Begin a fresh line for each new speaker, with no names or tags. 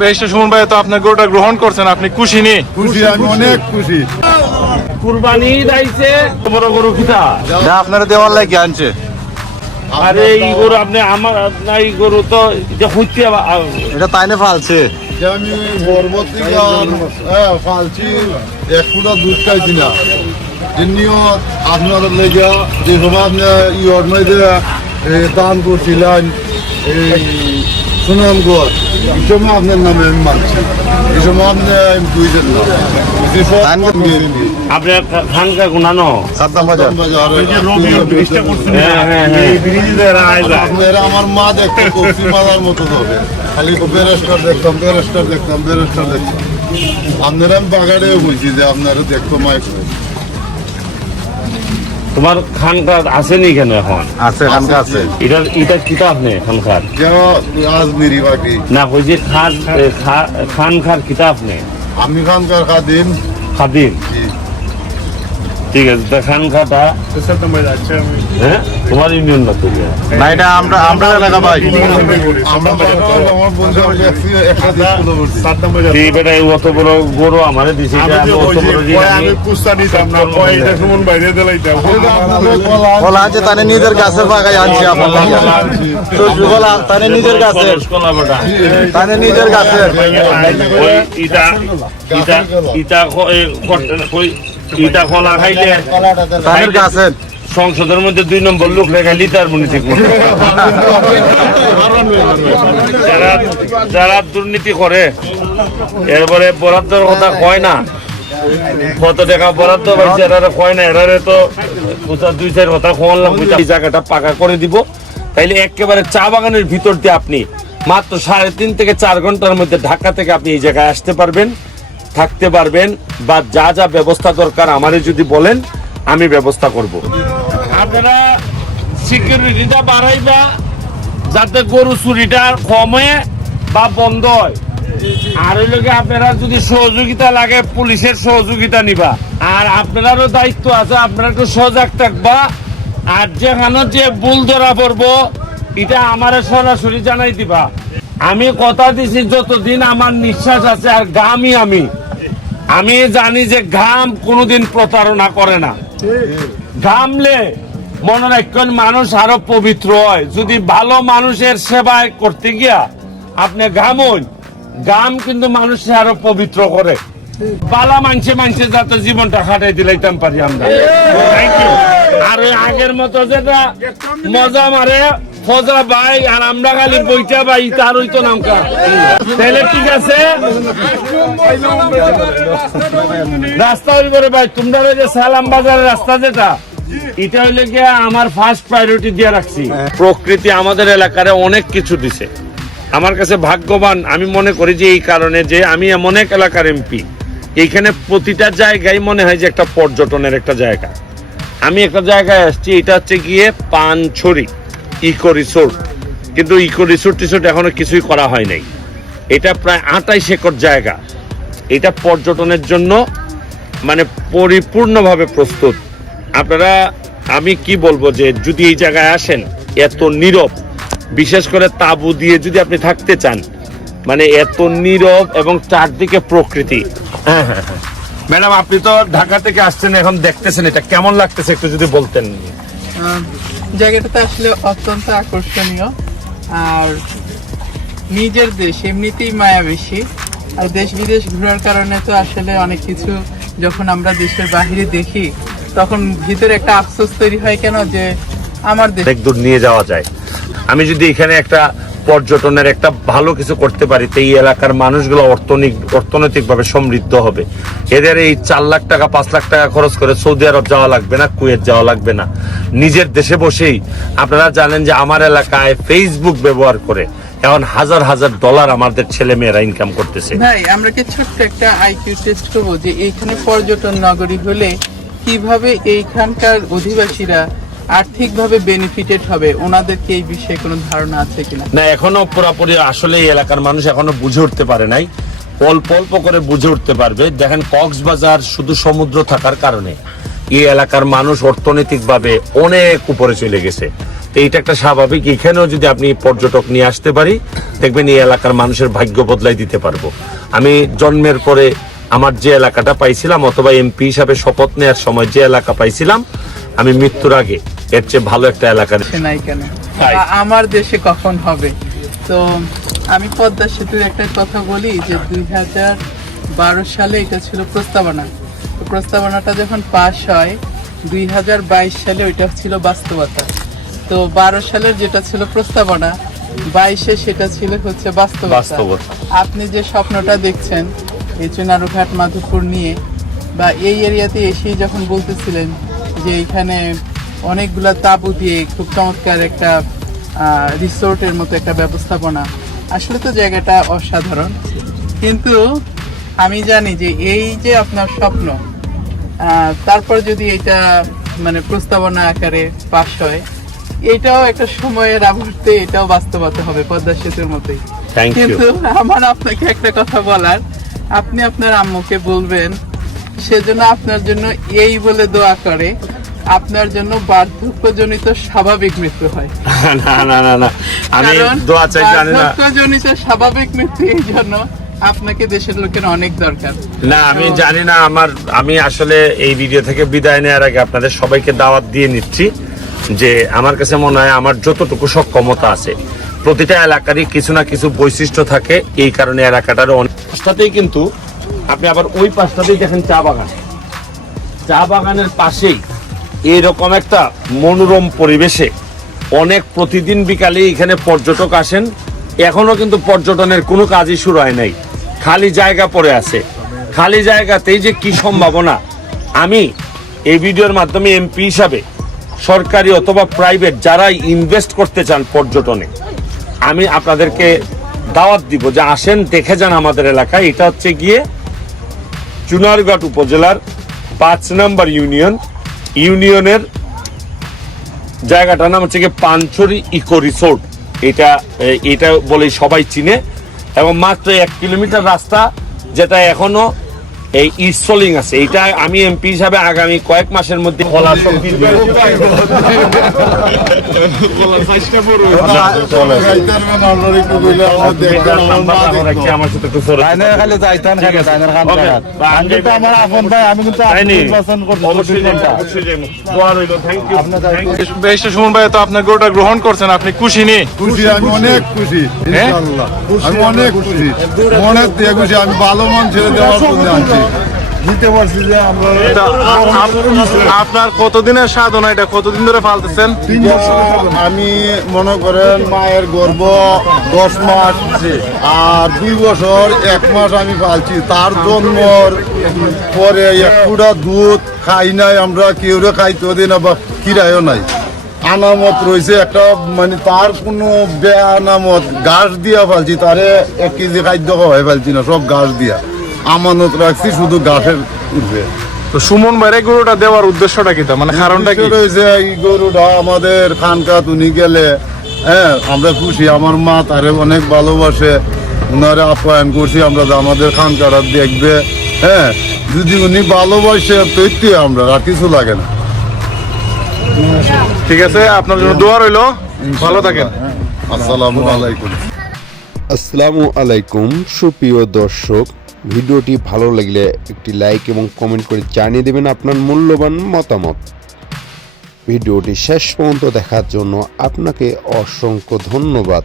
বেশটা সুমন ভাই তো আপনার গরুটা গ্রহণ করছেন আপনি খুশি নি?
খুশি আমি অনেক খুশি।
কুরবানি দাইছে বড় গরু কিতা?
না আপনারা দেওয়ার লাগে আনছে।
আরে এই গরু আপনি আমার না এই গরু তো যে হইতে
এটা তাইনে ফালছে?
যে আমি পর্বত থেকে হ্যাঁ, ফালছি এক ফুটা দুধ খাইছি না। যেমনিও আপনাদের লেগে যে সময় আপনি মধ্যে দান করছিলেন এই সুনামগঞ্জ সময় আপনার নামে আমি মানছি এই সময় আপনি আমি বুঝছেন না এই সব
দান করতে
দিয়ে দিন।
আপনার খানকা গুনানো
সাদ্দাম বাজার
হ্যাঁ হ্যাঁ হ্যাঁ
আপনারা আমার মা দেখতে কফি মালার মতো হবে খালি বেরেস্টার দেখতাম বেরেস্টার দেখতাম বেরেস্টার দেখতাম আপনারা আমি বাগানে বলছি যে আপনারা দেখতো মাইক
তোমার খানকার আসেনি কেন এখন?
আছে খানকা আছে।
এটা এটা কিতা আপনি খানকার। না ওই যে খান খানকার কিতা আপনি
আমি খানকার খাদিম।
খাদিম।
জি।
ঠিক আছে তা হ্যাঁ? তোমার ইউনিয়ন না তো
না এটা আমরা আমরা এলাকা ভাই।
অত বড় গরু আমারে দিছে আমি অত বড়
বলা আছে। তানে নিজের গাছের বাগায় আনছে আপনার। তো বলা তানে নিজের তানে নিজের
ইটা ইটা খোলা খাইলে সংসদের মধ্যে দুই নম্বর লোক লেখা লিটার মনে ঠিক যারা যারা দুর্নীতি করে এরপরে বরাদ্দর কথা কয় না। কত টাকা বরাদ্দ পাইছে এরা কয় না এরারে তো দুই চার কথা কোন লাগবে। এই জায়গাটা পাকা করে দিব। তাইলে একেবারে চা বাগানের ভিতর দিয়ে আপনি মাত্র সাড়ে তিন থেকে চার ঘণ্টার মধ্যে ঢাকা থেকে আপনি এই জায়গায় আসতে পারবেন। থাকতে পারবেন বা যা যা ব্যবস্থা দরকার আমারে যদি বলেন, আমি ব্যবস্থা করব। আপনারা সিকিউরিটিটা বাড়াইবা, যাতে গরু চুরিটা কমে বা বন্ধ হয়। আর ওই লোকে আপনারা যদি সহযোগিতা লাগে, পুলিশের সহযোগিতা নিবা। আর আপনারও দায়িত্ব আছে আপনারা একটু সজাগ থাকবা। আর যেখানে যে ভুল ধরা পড়ব, এটা আমারে সরাসরি জানাই দিবা। আমি কথা দিছি, যতদিন আমার নিঃশ্বাস আছে আর গামই আমি। আমি জানি যে ঘাম কোনোদিন প্রতারণা করে না। ঘামলে মনে রাখবেন মানুষ আরও পবিত্র হয়। যদি ভালো মানুষের সেবায় করতে গিয়া আপনি ঘামুন গাম কিন্তু মানুষকে আরও পবিত্র করে। বালা মানছে মানছে যাতে জীবনটা খাটাই দিলাইতাম পারি আমরা. আর আগের মতো যেটা মজা মারে ফজা ভাই আর আমরা খালি বইটা ভাই তার হইতো নামকা। তাহলে ঠিক আছে? রাস্তা হইল করে ভাই, তোমরা ওই যে সালাম বাজারের রাস্তা যেটা, এটা হইলে গিয়ে আমার ফার্স্ট প্রায়োরিটি দিয়ে রাখছি। প্রকৃতি আমাদের এলাকারে অনেক কিছু দিছে। আমার কাছে ভাগ্যবান, আমি মনে করি যে এই কারণে যে আমি এমন এক এলাকার এমপি। এইখানে প্রতিটা জায়গায় মনে হয় যে একটা পর্যটনের একটা জায়গা। আমি একটা জায়গায় আসছি, এটা হচ্ছে গিয়ে পানছড়ি। Eco resort. কিন্তু ইকো রিসোর্ট টিসোর্ট এখনও কিছুই করা হয় নাই। এটা প্রায় আটাইশ একর জায়গা। এটা পর্যটনের জন্য মানে পরিপূর্ণভাবে প্রস্তুত। আপনারা আমি কি বলব যে যদি এই জায়গায় আসেন এত নীরব বিশেষ করে তাবু দিয়ে যদি আপনি থাকতে চান মানে এত নীরব এবং চারদিকে প্রকৃতি। হ্যাঁ হ্যাঁ হ্যাঁ। ম্যাডাম আপনি তো ঢাকা থেকে আসছেন এখন দেখতেছেন এটা কেমন লাগতেছে একটু যদি বলতেন।
জায়গাটাতে আসলে অত্যন্ত আকর্ষণীয়। আর নিজের দেশ, এমনিতেই মায়া বেশি আর দেশ বিদেশ ঘোরার কারণে তো আসলে অনেক কিছু যখন আমরা দেশের বাহিরে দেখি, তখন ভিতরে একটা আফসোস তৈরি হয় কেন? যে আমার দেশ
দূর নিয়ে যাওয়া যায়। আমি যদি এখানে একটা পর্যটনের একটা ভালো কিছু করতে পারি তো এই এলাকার মানুষগুলো অর্থনৈতিক অর্থনৈতিকভাবে সমৃদ্ধ হবে। এদের এই চার লাখ টাকা, পাঁচ লাখ টাকা খরচ করে সৌদি আরব যাওয়া লাগবে না, কুয়েত যাওয়া লাগবে না। নিজের দেশে বসেই আপনারা জানেন যে আমার এলাকায় ফেসবুক ব্যবহার করে এখন হাজার হাজার ডলার আমাদের ছেলে মেয়েরা ইনকাম করতেছে।
ভাই, আমরা কি ছোট্ট একটা আইকিউ টেস্ট করব যে এইখানে পর্যটন নগরী হলে কীভাবে এইখানকার অধিবাসীরা আর্থিকভাবে বেনিফিটেড হবে। ওনাদেরকে এই বিষয়ে কোনো ধারণা আছে কিনা?
না, এখনও পুরোপুরি আসলে এই এলাকার মানুষ এখনও বুঝে উঠতে পারে নাই। অল্প অল্প করে বুঝে উঠতে পারবে। দেখেন, কক্সবাজার শুধু সমুদ্র থাকার কারণে এই এলাকার মানুষ অর্থনৈতিকভাবে অনেক উপরে চলে গেছে। তো এইটা একটা স্বাভাবিক। এখানেও যদি আপনি পর্যটক নিয়ে আসতে পারি, দেখবেন এই এলাকার মানুষের ভাগ্য বদলাই দিতে পারব। আমি জন্মের পরে আমার যে এলাকাটা পাইছিলাম, অথবা এমপি হিসাবে শপথ নেওয়ার সময় যে এলাকা পাইছিলাম, আমি মৃত্যুর আগে এর চেয়ে ভালো একটা এলাকা
সে নাই কেন?
তাই।
আমার দেশে কখন হবে? তো আমি পদ্মা সেতুর একটা কথা বলি যে দুই হাজার বারো সালে এটা ছিল প্রস্তাবনা। তো প্রস্তাবনাটা যখন পাশ হয় দুই হাজার বাইশ সালে ওইটা ছিল বাস্তবতা। তো বারো সালের যেটা ছিল প্রস্তাবনা বাইশে সেটা ছিল হচ্ছে বাস্তবতা।
বাস্তবতা।
আপনি যে স্বপ্নটা দেখছেন এই চুনারুঘাট মাধবপুর নিয়ে বা এই এরিয়াতে এসেই যখন বলতেছিলেন যে এখানে অনেকগুলা তাঁবু দিয়ে খুব চমৎকার একটা রিসোর্টের মতো একটা ব্যবস্থাপনা। আসলে তো জায়গাটা অসাধারণ। কিন্তু আমি জানি যে এই যে আপনার স্বপ্ন তারপর যদি এটা মানে প্রস্তাবনা আকারে পাশ হয় এটাও একটা সময়ের আবর্তে এটাও বাস্তবতা হবে পদ্মা সেতুর মতোই। কিন্তু আমার আপনাকে একটা কথা বলার আপনি আপনার আম্মুকে বলবেন সেজন্য আপনার জন্য এই বলে দোয়া করে আপনার জন্য বার্ধক্যজনিত স্বাভাবিক মৃত্যু হয়।
না না না না। আমি দোয়া চাই জানি না।
বার্ধক্যজনিত স্বাভাবিক মৃত্যু এই জন্য আপনাকে দেশের লোকের অনেক দরকার।
না আমি জানি না আমার আমি আসলে এই ভিডিও থেকে বিদায় নেওয়ার আগে আপনাদের সবাইকে দাওয়াত দিয়ে নিচ্ছি যে আমার কাছে মনে হয় আমার যতটুকু সক্ষমতা আছে প্রতিটা এলাকারই কিছু না কিছু বৈশিষ্ট্য থাকে। এই কারণে এলাকাটার অনেক পাশটাতেই কিন্তু আপনি আবার ওই পাশটাতেই দেখেন চা বাগান। চা বাগানের পাশেই এইরকম একটা মনোরম পরিবেশে অনেক প্রতিদিন বিকালে এখানে পর্যটক আসেন। এখনও কিন্তু পর্যটনের কোনো কাজই শুরু হয় নাই। খালি জায়গা পড়ে আছে। খালি জায়গাতেই যে কি সম্ভাবনা? আমি এই ভিডিওর মাধ্যমে এমপি হিসাবে, সরকারি অথবা প্রাইভেট যারা ইনভেস্ট করতে চান পর্যটনে, আমি আপনাদেরকে দাওয়াত দিব যে আসেন, দেখে যান আমাদের এলাকায়। এটা হচ্ছে গিয়ে চুনারঘাট উপজেলার পাঁচ নম্বর ইউনিয়ন। ইউনিয়নের জায়গাটার নাম হচ্ছে গিয়ে পাঞ্চরি ইকো রিসোর্ট। এটা এটা বলে সবাই চিনে। এবং মাত্র এক কিলোমিটার রাস্তা, যেটা এখনও এই ইস্টলিং আছে। এটা আমি এমপি হিসাবে আগামী কয়েক মাসের মধ্যে
সুমন ভাই তো আপনার গরুটা গ্রহণ করছেন আপনি খুশি নি?
খুশি আমি অনেক খুশি
হ্যাঁ?
আমি অনেক খুশি। মনের দিয়ে খুশি আমি ভালো মন ছেড়ে দেওয়ার জন্য আনছি
দিতে পারছি যে আমরা
আপনার কতদিনের সাধনা এটা? কতদিন ধরে ফালতেছেন?
আমি মনে করেন মায়ের গর্ভ দশ মাস আর দুই বছর এক মাস আমি পালছি তার জন্মর পরে এক ফুটা দুধ খাই নাই আমরা কেউ খাইতে দিই না বা কিরায়ও নাই। আনামত রয়েছে একটা মানে তার কোনো বেআনামত ঘাস দিয়া ফেলছি। তারে এক কেজি খাদ্য খাওয়াই ফেলছি না সব ঘাস দিয়া। আমানত রাখছি শুধু গাছের উঠবে।
তো সুমন ভাইরে গরুটা দেওয়ার উদ্দেশ্যটা কি তা? মানে কারণটা কি?
রয়েছে এই গরুটা আমাদের খানকা তুনি গেলে হ্যাঁ আমরা খুশি। আমার মা তারে অনেক ভালোবাসে উনারে আপ্যায়ন করছি আমরা আমাদের খানকাটা দেখবে হ্যাঁ। যদি উনি ভালোবাসে তৈরি আমরা আর কিছু লাগে না।
ঠিক আছে আপনার জন্য দোয়া রইল। ভালো থাকেন।
আসসালামু আলাইকুম।
আসসালামু আলাইকুম সুপ্রিয় দর্শক ভিডিওটি ভালো লাগলে একটি লাইক এবং কমেন্ট করে জানিয়ে দেবেন আপনার মূল্যবান মতামত। ভিডিওটি শেষ পর্যন্ত দেখার জন্য আপনাকে অসংখ্য ধন্যবাদ।